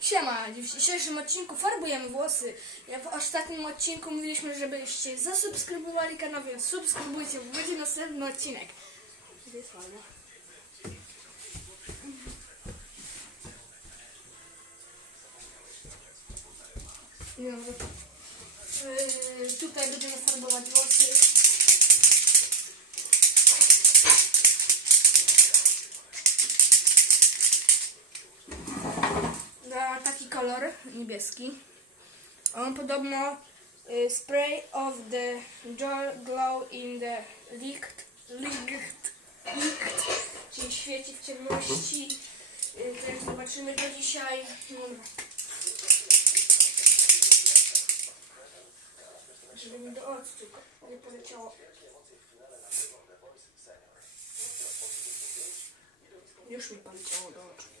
Siema, w dzisiejszym odcinku farbujemy włosy. W ostatnim odcinku mówiliśmy, żebyście zasubskrybowali kanał, więc subskrybujcie, bo będzie następny odcinek. Gdzie jest yy, tutaj będziemy farbować włosy. Kolor niebieski. On podobno y, spray of the joy glow in the licht, licht, licht, czyli świeci w ciemności. Y, zobaczymy to dzisiaj. Żeby mi do oczu tylko nie poleciało. Już mi poleciało do oczu.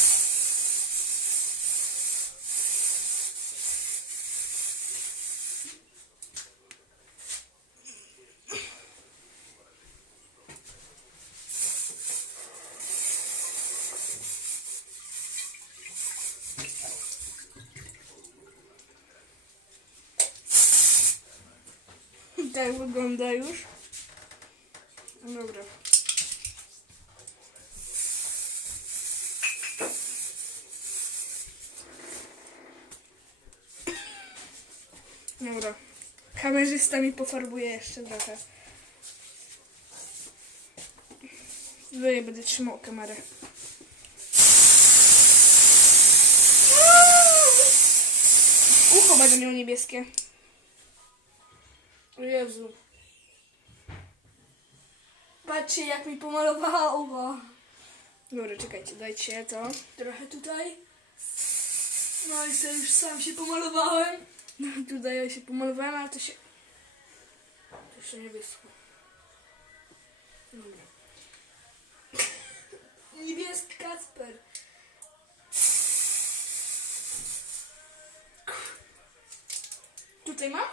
Tak wygląda już. Dobra. Dobra. Kamerzysta mi pofarbuje jeszcze trochę. Wyję, będę trzymał kamerę. Ucho będę miał niebieskie. Jezu. Patrzcie, jak mi pomalowała ucho. Dobra, czekajcie, dajcie to. Trochę tutaj. No i sobie już sam się pomalowałem. No tutaj ja się pomalowałem, ale to się... To jeszcze nie wyschło. Dobra. Niebieski Kacper. Tutaj mam?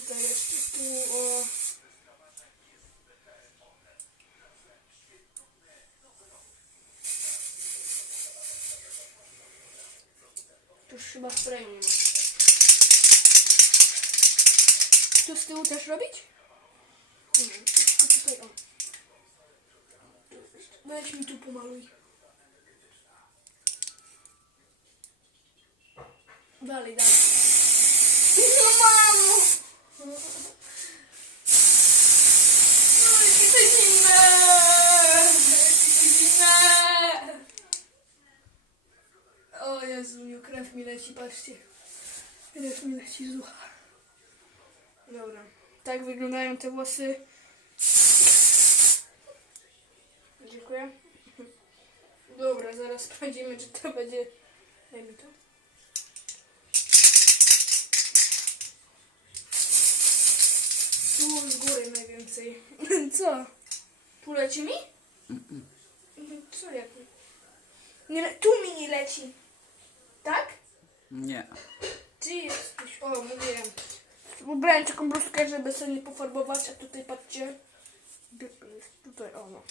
Tutaj jeszcze tu o... Tu już chyba nie ma. Tu z tyłu też robić? Nie tylko tutaj o. Weź mi tu pomaluj. Dalej, dalej. No jakie to zimne! Jakie to zimne! O Jezu, krew mi leci, patrzcie. Krew mi leci z ucha. Dobra, tak wyglądają te włosy. Dziękuję. Dobra, zaraz sprawdzimy, czy to będzie... Daj to. Tu z góry najwięcej. Co? Tu leci mi? Co jak? Nie, le- tu mi nie leci. Tak? Nie. Ty jesteś. O, mówiłem. Ubrałem taką bluzkę, żeby sobie nie pofarbować, a tutaj patrzcie. Tutaj, o no.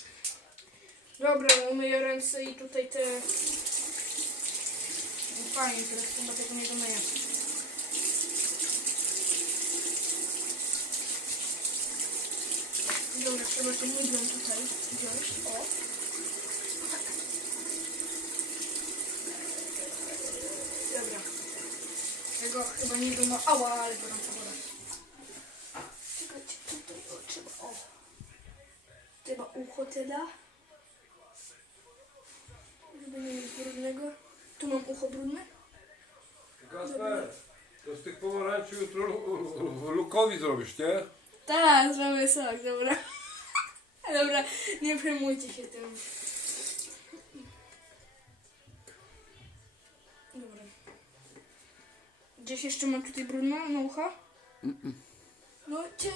Dobra, umyję ręce i tutaj te... Fajnie, teraz chyba tego nie domyję. Dobra, trzeba to mydło tutaj wziąć. O. Dobra. Tego chyba nie duma. Ała, ale gorąca woda. Czekajcie, tutaj o, trzeba, o. Trzeba ucho teda. Żeby nie mieć brudnego. Tu mam ucho brudne. Kasper, to z tych pomarańczy jutro Lu- Lu- Lukowi zrobisz, nie? Tak, zrobię sok, dobra. Dobra, nie przejmujcie się tym. Dobra. Gdzieś jeszcze mam tutaj brudno na ucha? No, cię,